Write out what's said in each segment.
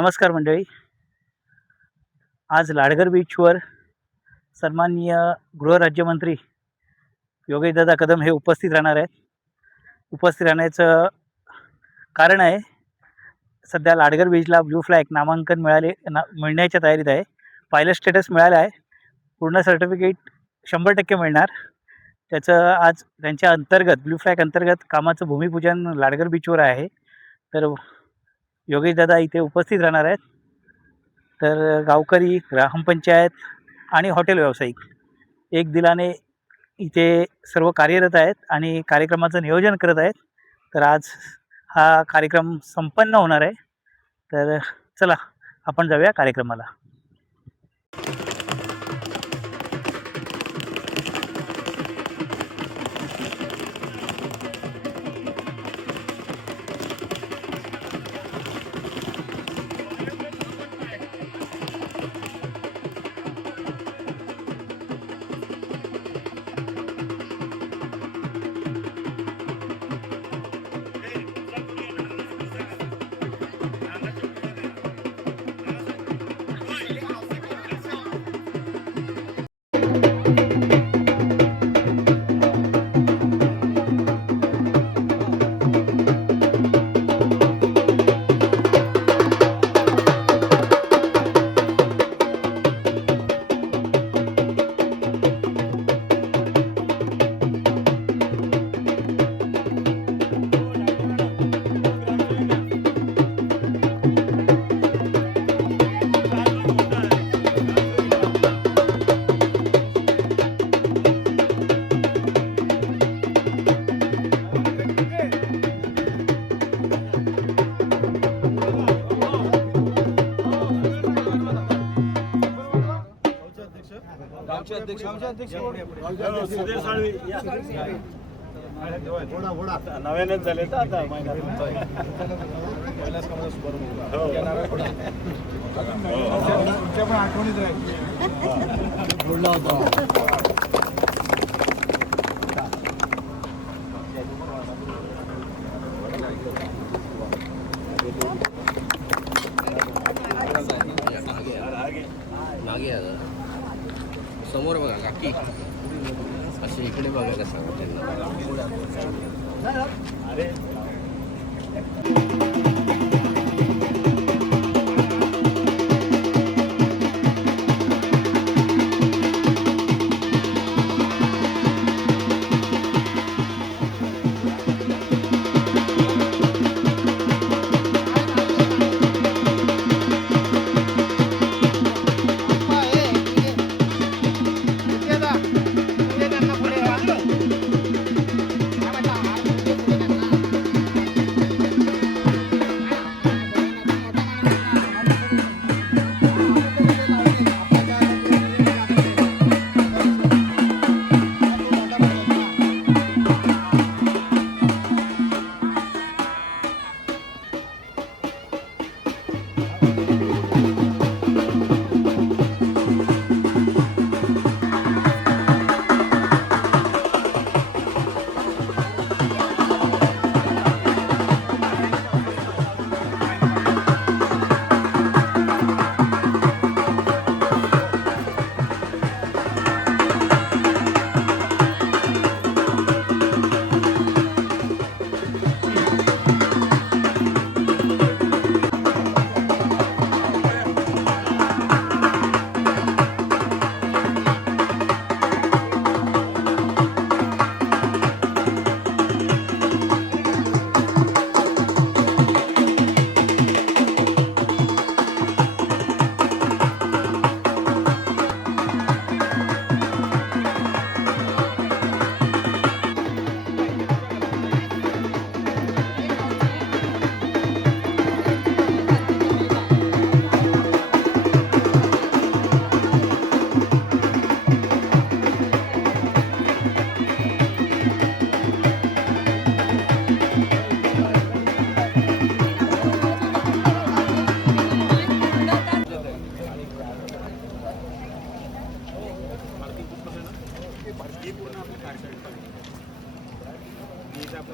नमस्कार मंडळी. आज लाडघर बीचवर सन्माननीय गृहराज्यमंत्री योगेशदादा कदम हे उपस्थित राहणार आहेत. उपस्थित राहण्याचं कारण आहे, सध्या लाडघर बीचला ब्लू फ्लॅग नामांकन मिळण्याच्या तयारीत आहे. पायलट स्टेटस मिळालं आहे. पूर्ण सर्टिफिकेट 100% मिळणार. त्याचं आज त्यांच्या अंतर्गत ब्लू फ्लॅग अंतर्गत कामाचं भूमिपूजन लाडघर बीचवर आहे. तर योगेशदादा इथे उपस्थित राहणार आहेत. तर गावकरी, ग्रामपंचायत आणि हॉटेल व्यावसायिक एक दिलाने इथे सर्व कार्यरत आहेत आणि कार्यक्रमाचं नियोजन करत आहेत. तर आज हा कार्यक्रम संपन्न होणार आहे. तर चला आपण जाऊया कार्यक्रमाला. नव्यानेच झाले तर आता पण आठवणीत राहील. समोर बघा काकी, असे इकडे बघायला सांगा त्यांना.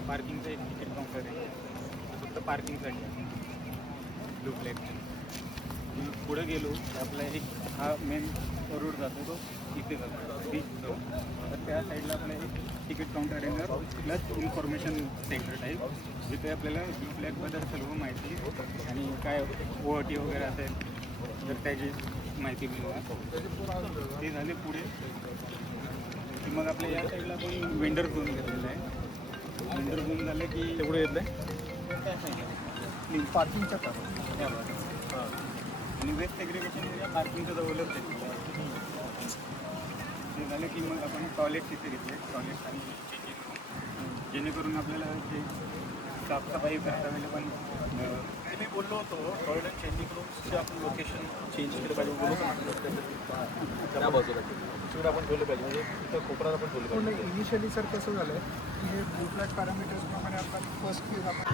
पार्किंगचं एक तिकीट काउंटर आहे, फक्त पार्किंगसाठी ब्लू फ्लॅग. पुढे गेलो तर आपला एक हा मेन रोड जातो तो इथे जातो बीच तर त्या साईडला आपला एक तिकीट काउंटर आहे प्लस इन्फॉर्मेशन सेंटर टाईप जिथे आपल्याला ब्लॅकबद्दल सर्व माहिती आणि काय ORT वगैरे असेल तर त्याची माहिती मिळणार. ते झाले पुढे की मग आपल्या या साईडला पण वेंडर झोन घेतलेला आहे. वेंडर झोन झालं की तेवढं येत नाही त्या साईडला पार्किंगच्या त्या भागात आणि वेस्ट सेग्रिगेशन म्हणजे पार्किंगचं जवळच आहे. ते झालं की मग आपण टॉयलेट तिथे घेतले टॉयलेट आणि जेणेकरून आपल्याला जे साफसफाई करता वेळेला पण मी बोललो होतो टॉयलेट चेंजिंग रूम्सचे आपण लोकेशन चेंज केलं पाहिजे बोलू त्या बाजूला तिकडे आपण ठेवलं पाहिजे म्हणजे तिथं कोपऱ्यात आपण ठेवलं पाहिजे. इनिशियली सर कसं झालं की हे ब्लू फ्लॅग पॅरामीटर्सप्रमाणे आपण फर्स्ट फेज आपण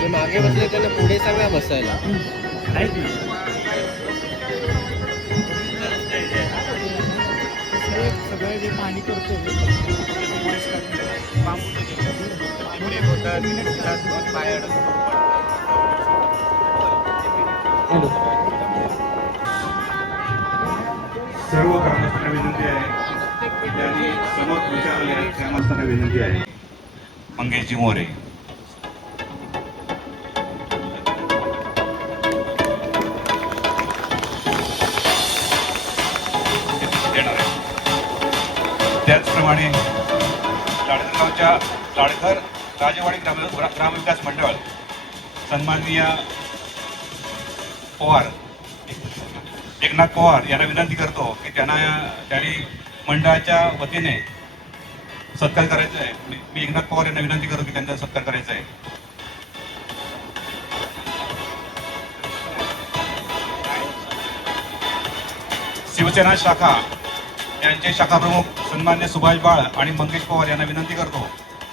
ते मागे बसले त्याला पुढे सांगा बसायला. सगळं जे पाणी करतो पाय सर्व ग्रामस्थांना विनंती आहे ज्यांनी समोर विचारले आहेत ग्रामस्थांना विनंती आहे मंगेशजी मोरे. देणार आहे. त्याचप्रमाणे लाडगावच्या लाडघर राजेवाडी ग्रामविकास मंडळ सन्माननीय पवार एकनाथ पवार यांना विनंती करतो की त्यांनी मंडळाच्या वतीने सत्कार करायचा आहे. मी एकनाथ पवार यांना विनंती करतो की त्यांचा सत्कार करायचा आहे. शिवसेना शाखा यांचे शाखा प्रमुख सन्मान्य सुभाष बाळ आणि मंगेश पवार यांना विनंती करतो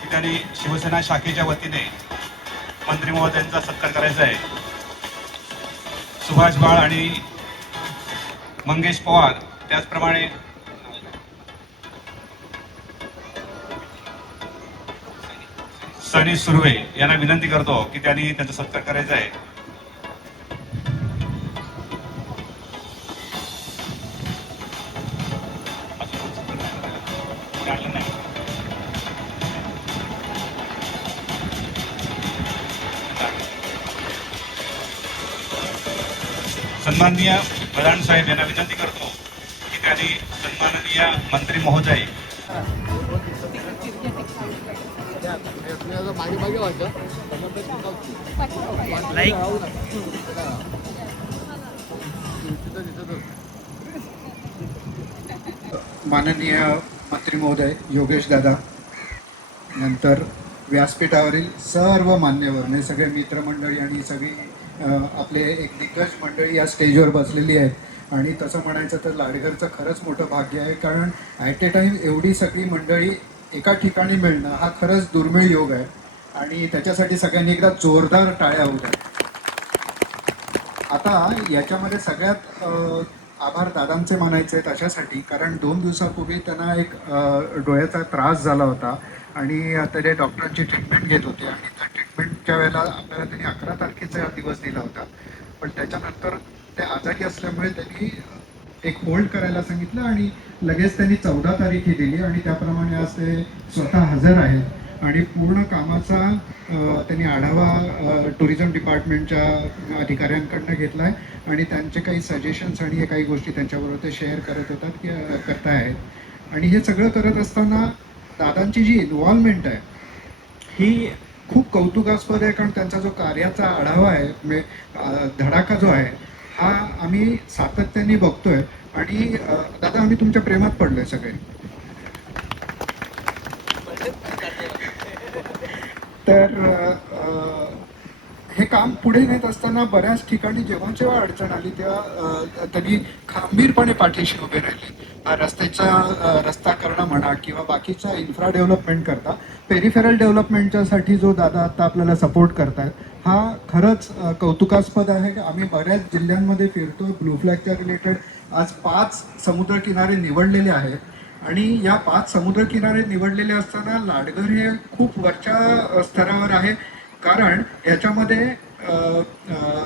की त्यांनी शिवसेना शाखेच्या वतीने मंत्री महोदयांचा सत्कार करायचा आहे. सुभाष बाळ आणि मंगेश पवार त्याचप्रमाणे सनी सुर्वे यांना विनंती करतो की त्यांनी त्यांचा सत्कार करायचा आहे. सन्माननीय प्रधान साहेब यांना विनंती करतो की त्यांनी सन्माननीय मंत्री महोदय माननीय मंत्री महोदय योगेश दादा नंतर व्यासपीठावरील सर्व मान्यवर म्हणजे सगळे मित्रमंडळी आणि सगळी आपले एक दिग्गज मंडळी या स्टेजवर बसलेली आहेत. आणि तसं म्हणायचं तर लाडघरचं खरंच मोठं भाग्य आहे कारण ॲट ए टाईम एवढी सगळी मंडळी एका ठिकाणी मिळणं हा खरंच दुर्मिळ योग आहे आणि त्याच्यासाठी सगळ्यांनी एकदा जोरदार टाळ्या होऊ द्या. आता याच्यामध्ये सगळ्यात आभार दादांचे मानायचे आहेत अशासाठी कारण 2 दिवसापूर्वी त्यांना एक डोळ्याचा त्रास झाला होता आणि ते डॉक्टरांची ट्रीटमेंट घेत होते आणि त्या ट्रीटमेंटच्या वेळेला आपल्याला त्यांनी 11 तारखेचा दिवस दिला होता. पण त्याच्यानंतर ते आजारी असल्यामुळे त्यांनी एक होल्ड करायला सांगितलं आणि लगेच त्यांनी 14 तारीख ही दिली आणि त्याप्रमाणे आज ते स्वतः हजर आहेत आणि पूर्ण कामाचा त्यांनी आढावा टुरिझम डिपार्टमेंटच्या अधिकाऱ्यांकडनं घेतला आहे आणि त्यांचे काही सजेशन्स आणि काही गोष्टी त्यांच्याबरोबर ते शेअर करतायत. आणि हे सगळं करत असताना दादांची जी इन्व्हॉल्वमेंट आहे ही खूप कौतुकास्पद आहे कारण त्यांचा जो कार्याचा आढावा आहे म्हणजे धडाका जो आहे हा आम्ही सातत्याने बघतोय आणि दादा आम्ही तुमच्या प्रेमात पडलोय सगळे. तर हे काम पुढे नेत असताना बऱ्याच ठिकाणी जेव्हा जेव्हा अडचण आली तेव्हा त्यांनी खंबीरपणे पाठीशी उभे राहिले. रस्ता करणं म्हणा किंवा बाकीचा इन्फ्रा डेव्हलपमेंट करता पेरिफेरल डेव्हलपमेंटच्यासाठी जो दादा आता आपल्याला सपोर्ट करतायत हा खरंच कौतुकास्पद आहे. आम्ही बऱ्याच जिल्ह्यांमध्ये फिरतो, ब्लू फ्लॅगच्या रिलेटेड आज 5 समुद्रकिनारे निवडलेले आहेत आणि या 5 समुद्रकिनारे निवडलेले असताना लाडघर हे खूप वरच्या स्तरावर आहे, कारण याच्यामध्ये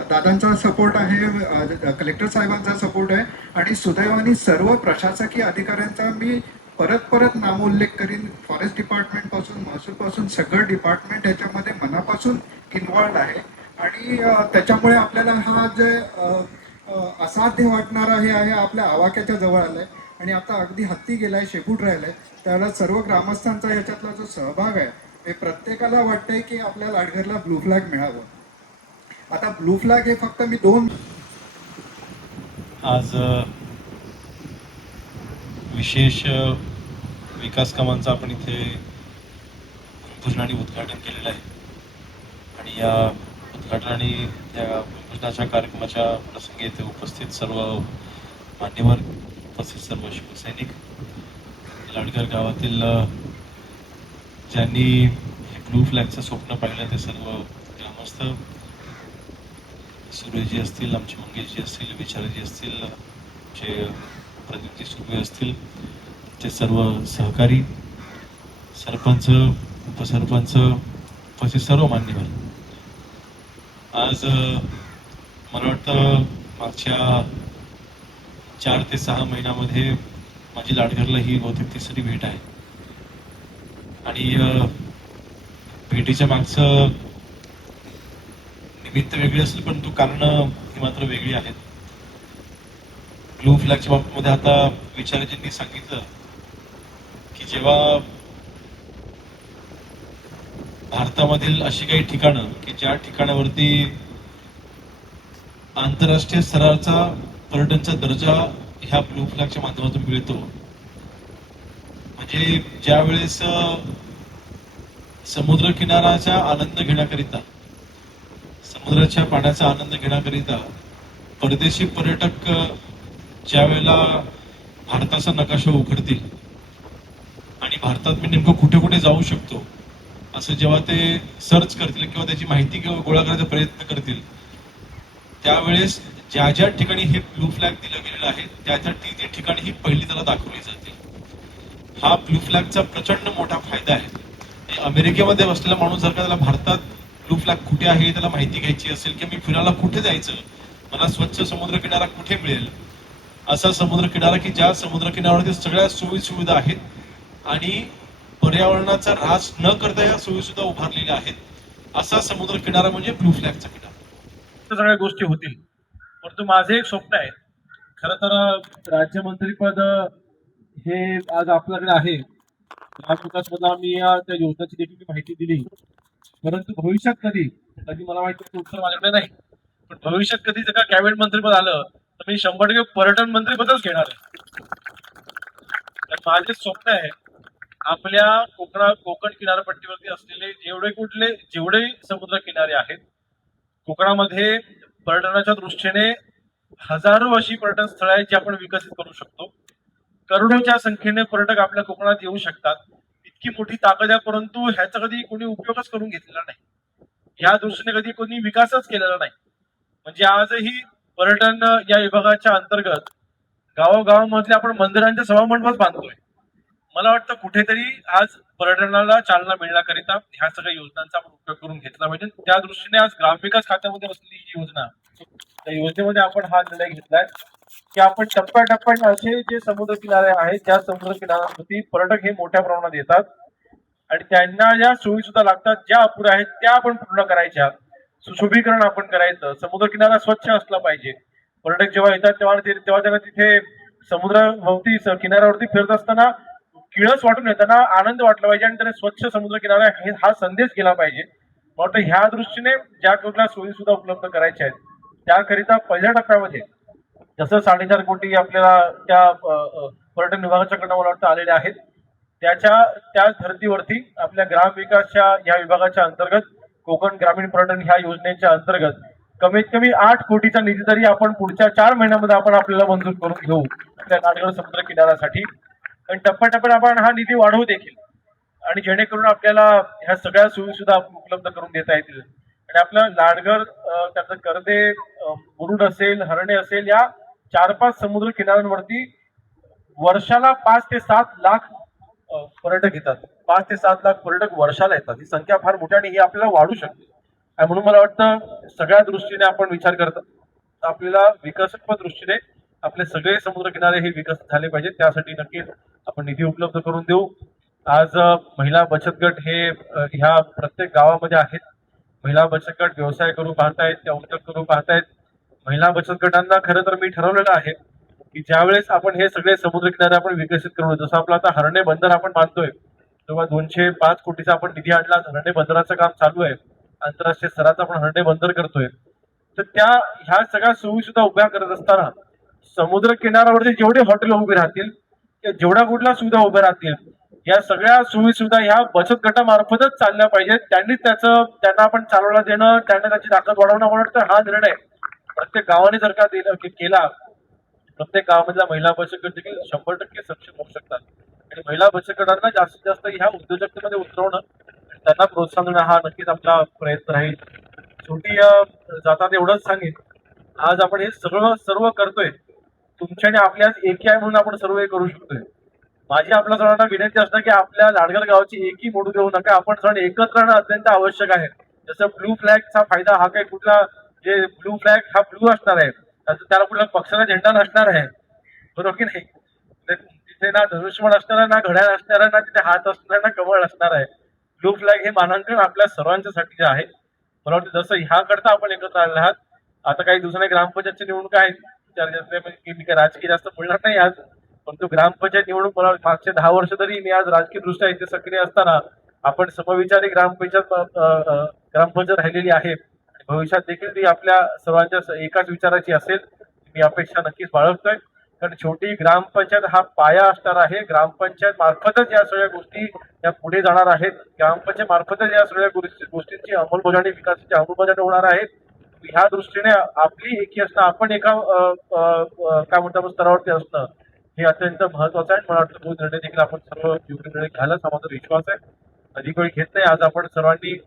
दादांचा सपोर्ट आहे, कलेक्टर साहेबांचा सपोर्ट आहे आणि सुदैवाने सर्व प्रशासकीय अधिकाऱ्यांचा मी परत नामोल्लेख करीन. फॉरेस्ट डिपार्टमेंटपासून महसूलपासून सगळं डिपार्टमेंट याच्यामध्ये मनापासून इन्व्हॉल्ड आहे आणि त्याच्यामुळे आपल्याला हा जे असाध्य वाटणारा हे आहे आपल्या आवाक्याच्या जवळ आलाय आणि आता अगदी हत्ती गेलाय, शेपूट राहिलाय. त्याला सर्व ग्रामस्थांचा याच्यातला जो सहभाग आहे हे प्रत्येकाला वाटतंय की आपल्या लाडघरला ब्लू फ्लॅग मिळावं. आता ब्लू फ्लॅग हे फक्त मी 2 आज विशेष विकास कामांचं आपण इथे भूमिपूजन आणि उद्घाटन केलेलं आहे आणि या उद्घाटन आणि त्या भूमिपूजनाच्या कार्यक्रमाच्या प्रसंगी इथे उपस्थित सर्व मान्यवर, उपस्थित सर्व शिवसैनिक, लाडघर गावातील ज्यांनी हे ब्लू फ्लॅगचं स्वप्न पाहिलं ते सर्व ग्रामस्थ, सुरेजी असतील, आमचे मंगेशजी असतील, विचारजी असतील, आमचे प्रतिनिधी सुर्वे असतील, ते सर्व सहकारी, सरपंच, उपसरपंच, उपस्थित सर्व मान्यवर. आज मला वाटतं मागच्या 4 ते 6 महिन्यामध्ये माझी लाडघरला ही बहुतेक 3री भेट आहे आणि भेटीच्या मागचं निमित्त वेगळी असेल परंतु कारणं ही मात्र वेगळी आहेत. ब्लू फ्लॅगच्या बाबतीमध्ये आता विचारजींनी सांगितलं की जेव्हा भारतामधील अशी काही ठिकाणं की ज्या ठिकाणावरती आंतरराष्ट्रीय स्तराचा पर्यटनचा दर्जा ह्या ब्लू फ्लॅगच्या माध्यमातून मिळतो, म्हणजे ज्या वेळेस समुद्र किनाऱ्याचा आनंद घेण्याकरिता, समुद्राच्या पाण्याचा आनंद घेण्याकरिता परदेशी पर्यटक ज्या वेळेला भारताचा नकाशा उघडतील आणि भारतात मी नेमकं कुठे कुठे जाऊ शकतो असं जेव्हा ते सर्च करतील किंवा त्याची माहिती गोळा करायचा प्रयत्न करतील, त्यावेळेस ज्या ज्या ठिकाणी हे ब्लू फ्लॅग दिलं गेलेलं आहे त्या त्या ठिकाणी ही पहिली त्याला दाखवली जाते. हा ब्लू फ्लॅगचा प्रचंड मोठा फायदा आहे. अमेरिकेमध्ये बसलेला माणूस जर का त्याला भारतात ब्लू फ्लॅग कुठे आहे त्याला माहिती घ्यायची असेल की मी फिरायला कुठे जायचं, मला स्वच्छ समुद्र किनारा कुठे मिळेल, असा समुद्र किनारा की ज्या समुद्र किनाऱ्यावरती सगळ्या सोयी सुविधा आहेत आणि पर्यावरणाचा ऱ्हास न करता या सोयी सुद्धा उभारलेल्या आहेत, असा समुद्र किनारा म्हणजे ब्लू फ्लॅगचा किनारा. सगळ्या गोष्टी होतील, परंतु माझे एक स्वप्न आहे. खरं तर राज्यमंत्रीपद हे आज आपल्याकडे आहे. महाविकासपदा मी त्या योजनेची देखील माहिती दिली, परंतु भविष्यात कधी मला माहिती उत्तर माझ्याकडे नाही, पण भविष्यात कधी जर का कॅबिनेट मंत्रीपद आलं तर मी 100% पर्यटन मंत्रीपदच घेणार आहे. तर माझे स्वप्न आहे आपल्या कोकण किनारपट्टीवरती असलेले जेवढे समुद्र किनारे आहेत, कोकणामध्ये पर्यटनाच्या दृष्टीने हजारो अशी पर्यटन स्थळे आहेत जी आपण विकसित करू शकतो. करोडोच्या संख्येने पर्यटक आपल्या कोकणात येऊ शकतात. इतकी मोठी ताकद आहे, परंतु ह्याचा कधी कोणी उपयोगच करून घेतलेला नाही. या दृष्टीने कधी कोणी विकासच केलेला नाही. म्हणजे आजही पर्यटन या विभागाच्या अंतर्गत गावोगावांमधले आपण मंदिरांच्या सभामंडपच बांधतोय. मला वाटतं कुठेतरी आज पर्यटनाला चालना मिळण्याकरिता ह्या सगळ्या योजनांचा आपण उपयोग करून घेतला पाहिजे. त्या दृष्टीने आज ग्रामविकास खात्यामध्ये असलेली ही योजना, त्या योजनेमध्ये आपण हा निर्णय घेतलाय की आपण टप्प्याटप्प्याने असे जे समुद्र किनारे आहेत त्या समुद्र किनाऱ्यांवरती पर्यटक हे मोठ्या प्रमाणात येतात आणि त्यांना ज्या सोयी सुद्धा लागतात, ज्या अपुऱ्या आहेत त्या आपण पूर्ण करायच्या. सुशोभीकरण आपण करायचं, समुद्र किनारा स्वच्छ असला पाहिजे. पर्यटक जेव्हा येतात तेव्हा त्यांना तिथे समुद्राभोवती किनाऱ्यावरती फिरत असताना किळस वाटून येताना आनंद वाटला पाहिजे आणि त्यांना स्वच्छ समुद्र किनारा हा संदेश गेला पाहिजे. मला ह्या दृष्टीने ज्या कुठल्या सोयी सुद्धा उपलब्ध करायच्या आहेत त्याकरिता पहिल्या टप्प्यामध्ये जसं 4.5 कोटी आपल्याला त्या पर्यटन विभागाच्याकडनं मला वाटतं आलेले आहेत, त्याच धर्तीवरती आपल्या ग्रामविकासच्या या विभागाच्या अंतर्गत कोकण ग्रामीण पर्यटन ह्या योजनेच्या अंतर्गत कमीत कमी 8 कोटीचा निधी तरी आपण पुढच्या 4 महिन्यामध्ये आपण आपल्याला मंजूर करून घेऊ त्या नाडगड समुद्र किनाऱ्यासाठी. आणि टप्प्याटप्प्याने आपण हा निधी वाढवू देखील आणि जेणेकरून आपल्याला ह्या सगळ्या सोयीसुद्धा उपलब्ध करून देता येतील. आणि आपलं लाडघर त्याचं कर्दे मुरुड असेल, हरणे असेल, या 4-5 समुद्र किनाऱ्यांवरती वर्षाला 5 ते 7 लाख पर्यटक येतात. 5 ते 7 लाख पर्यटक वर्षाला येतात. ही संख्या फार मोठी आणि ही आपल्याला वाढू शकते. आणि म्हणून मला वाटतं सगळ्या दृष्टीने आपण विचार करता आपल्याला विकासात्मक दृष्टीने आपले सगळे समुद्र किनारे हे विकसित झाले पाहिजेत. त्यासाठी नक्कीच आपण निधी उपलब्ध करून देऊ. आज महिला बचत गट हे ह्या प्रत्येक गावामध्ये आहेत. महिला बचत गट व्यवसाय करू पाहतायत, त्या उद्योग करू पाहतायत. महिला बचत गटांना खरं तर मी ठरवलेलं आहे की ज्यावेळेस आपण हे सगळे समुद्र किनारे आपण विकसित करू, जसं आपलं आता हरणे बंदर आपण बांधतोय तेव्हा 205 कोटीचा आपण निधी आणला. हरणे बंदराचं काम चालू आहे. आंतरराष्ट्रीय स्तराचा आपण हरणे बंदर करतोय. तर ह्या सगळ्या सोयी सुद्धा उभ्या करत असताना समुद्र किनाऱ्यावरती जेवढे हॉटेल उभे राहतील, जेवढ्या कुठल्या सुविधा उभ्या राहतील, या सगळ्या सोयी सुविधा ह्या बचत गटामार्फतच चालल्या पाहिजेत. त्यांना आपण चालवला देणं, त्यांना त्याची ताकद वाढवणं, मला वाटतं हा निर्णय प्रत्येक गावाने जर का केला, प्रत्येक गावामधल्या महिला बचत गट देखील 100% सक्षम होऊ शकतात. आणि महिला बचत गटांना जास्तीत जास्त ह्या उद्योजकतेमध्ये उतरवणं आणि त्यांना प्रोत्साहन देणं हा नक्कीच आपला प्रयत्न राहील. शेवटी जातात एवढंच सांगेन, आज आपण हे सर्व करतोय तुमच्या आणि आपल्या एकी आहे म्हणून आपण सर्व हे करू शकतोय. माझी आपल्या सर्वांना विनंती असणार की आपल्या लाडघर गावाची एकी मोडू देऊ नका. आपण सर्व एकत्र राहणं अत्यंत आवश्यक आहे. जसं ब्लू फ्लॅगचा फायदा हा काही कुठला, जे ब्लू फ्लॅग हा ब्लू असणार आहे, त्याला कुठल्या पक्षाचा झेंडा नसणार आहे, बरोबर की नाही? तिथे ना धनुष्यबाण असणार आहे, ना घड्याळ असणार आहे, ना तिथे हात असणार, ना कमळ असणार आहे. ब्लू फ्लॅग हे मानांकन आपल्या सर्वांच्यासाठी जे आहे, मला वाटतं जसं ह्याकरता आपण एकत्र आलेले आहात. आता काही दिवसांनी ग्रामपंचायतची निवडणूक आहे. मी काय राजकीय जास्त बोलणार नाही आज, परंतु ग्रामपंचायत निवडणूक मला मागचे 10 वर्ष तरी मी आज राजकीय दृष्ट्या इथे सक्रिय असताना आपण समविचारी ग्रामपंचायत राहिलेली आहे. भविष्यात देखील ती आपल्या सर्वांच्या एकाच विचाराची असेल, मी अपेक्षा नक्कीच बाळगतोय. कारण शेवटी ग्रामपंचायत हा पाया असणार आहे. ग्रामपंचायत मार्फतच या सगळ्या गोष्टी या पुढे जाणार आहेत. ग्रामपंचायत मार्फतच या सगळ्या गोष्टींची अंमलबजावणी, विकासाची अंमलबजावणी होणार आहे. ह्या दृष्टीने आपली एकी असणं, आपण एका काय म्हणतो स्तरावरती असणं हे अत्यंत महत्वाचं आहे. मला वाटतं तो निर्णय देखील आपण सर्व योग्य निर्णय घ्यायलाच हा माझा विश्वास आहे. अधिक वेळ घेत नाही. आज आपण सर्वांनी,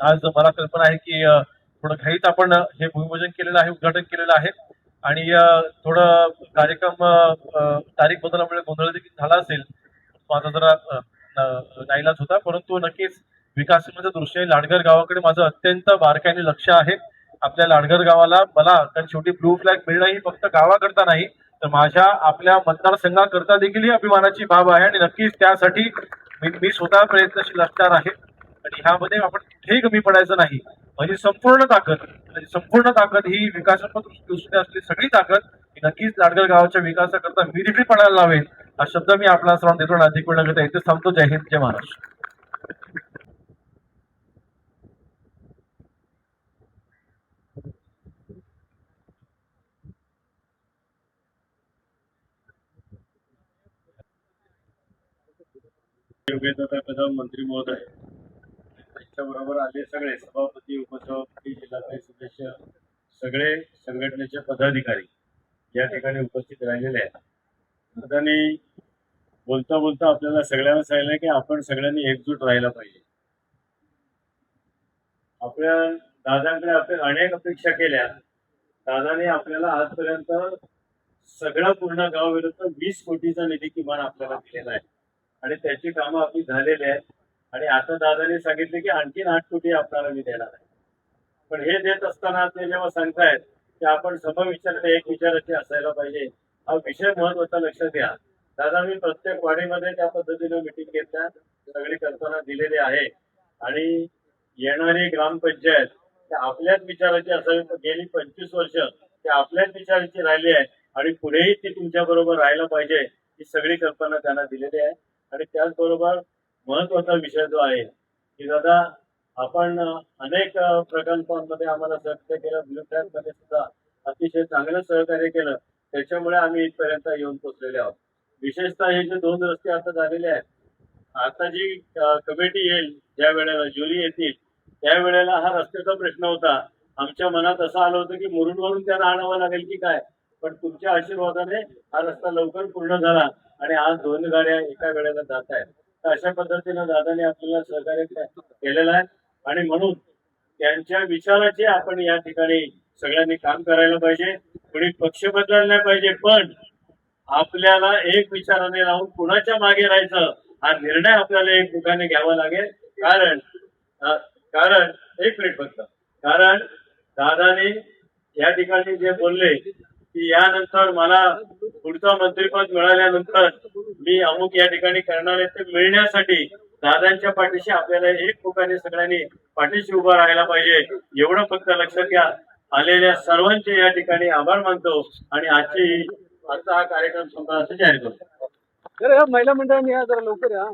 आज मला कल्पना आहे की थोडं घाईत आपण हे भूमिपूजन केलेलं आहे, उद्घाटन केलेलं आहे आणि थोडं कार्यक्रम तारीख बदलल्यामुळे गोंधळ देखील झाला असेल, माझा जरा नाईलाज होता. परंतु नक्कीच विकासाच्या दृष्टीने लाडघर गावाकडे माझं अत्यंत बारकाईने लक्ष आहे. आपल्या लाडघर गावाला मला, कारण शेवटी ब्लू फ्लॅग मिळणं ही फक्त गावाकरता नाही तर माझ्या आपल्या मतदारसंघाकरता देखील ही अभिमानाची बाब आहे. आणि नक्कीच त्यासाठी मी स्वतः प्रयत्नशील असणार आहे. आणि ह्यामध्ये आपण कुठेही कमी पडायचं नाही. म्हणजे संपूर्ण ताकद ही विकासात्मक दृष्टीने असलेली सगळी ताकद ही नक्कीच लाडघर गावाच्या विकासाकरता मी देखील पडायला लावेल हा शब्द मी आपला सर्वांना देतो. अधिक वेळ न घेता इथे थांबतो. जय हिंद, जय महाराष्ट्र. योगेशदादा कदम मंत्री महोदय, त्यांच्याबरोबर आले सगळे सभापती, उपसभापती, जिल्हा परिषद सदस्य, सगळे संघटनेचे पदाधिकारी या ठिकाणी उपस्थित राहिलेले आहेत. दादांनी बोलता बोलता आपल्याला सगळ्यांना सांगितलं की आपण सगळ्यांनी एकजूट राहायला पाहिजे. आपल्या दादांकडे आपण अनेक अपेक्षा केल्या. दादाने आपल्याला आजपर्यंत सगळं पूर्ण गाव विरुद्ध 20 कोटीचा निधी किमान आपल्याला दिलेला आहे आणि त्याची कामं आपली झालेली आहेत. आणि आता दादाने सांगितले की आणखीन 8 कोटी आपल्याला मी देणार आहे. पण हे देत असताना ते जेव्हा सांगतायत की आपण समविचाराने एक विचाराचे असायला पाहिजे, हा विषय महत्वाचा लक्षात घ्या. दादा मी प्रत्येक वाडीमध्ये त्या पद्धतीने मिटिंग घेतल्या, सगळी कल्पना दिलेली आहे. आणि येणारी ग्रामपंचायत त्या आपल्याच विचाराची असावी. गेली 25 वर्ष त्या आपल्याच विचाराची राहिली आहे आणि पुढेही ती तुमच्या बरोबर राहायला पाहिजे ही सगळी कल्पना त्यांना दिलेली आहे. आणि त्याचबरोबर महत्वाचा विषय जो आहे की दादा आपण अनेक प्रकल्पांमध्ये आम्हाला सहकार्य केलं, ब्लू फ्लॅग मध्ये सुद्धा अतिशय चांगलं सहकार्य केलं. त्याच्यामुळे आम्ही इथपर्यंत येऊन पोहोचलेले आहोत. विशेषतः हे जे 2 रस्ते आता झालेले आहेत, आता जी कमिटी येईल ज्या वेळेला ज्युरी येतील त्यावेळेला हा रस्त्याचा प्रश्न होता. आमच्या मनात असं आलं होतं की मुरुडवरून त्यांना आणावं लागेल की काय, पण तुमच्या आशीर्वादाने हा रस्ता लवकर पूर्ण झाला आणि आज 2 गाड्या एका वेळेला जात आहेत. तर अशा पद्धतीनं दादाने आपल्याला सहकार्य केलेलं आहे आणि म्हणून त्यांच्या विचाराचे आपण या ठिकाणी सगळ्यांनी काम करायला पाहिजे. कोणी पक्ष बदलायला नाही पाहिजे, पण आपल्याला एक विचाराने राहून कुणाच्या मागे राहायचं हा निर्णय आपल्याला एकमुखाने घ्यावा लागेल. कारण एक मिनिट फक्त, कारण दादाने या ठिकाणी जे बोलले की यानंतर मला पुढचं मंत्रिपद मिळाल्यानंतर मी अमुक या ठिकाणी करणार आहे, ते मिळण्यासाठी दादांच्या पाठीशी आपल्याला एकमुखाने सगळ्यांनी पाठीशी उभं राहायला पाहिजे. एवढं फक्त लक्षात घ्या. आलेल्या सर्वांचे या ठिकाणी आभार मानतो आणि आजचा हा कार्यक्रम संपला असं जाहीर करतो. महिला मंडळाने या जरा लवकर या.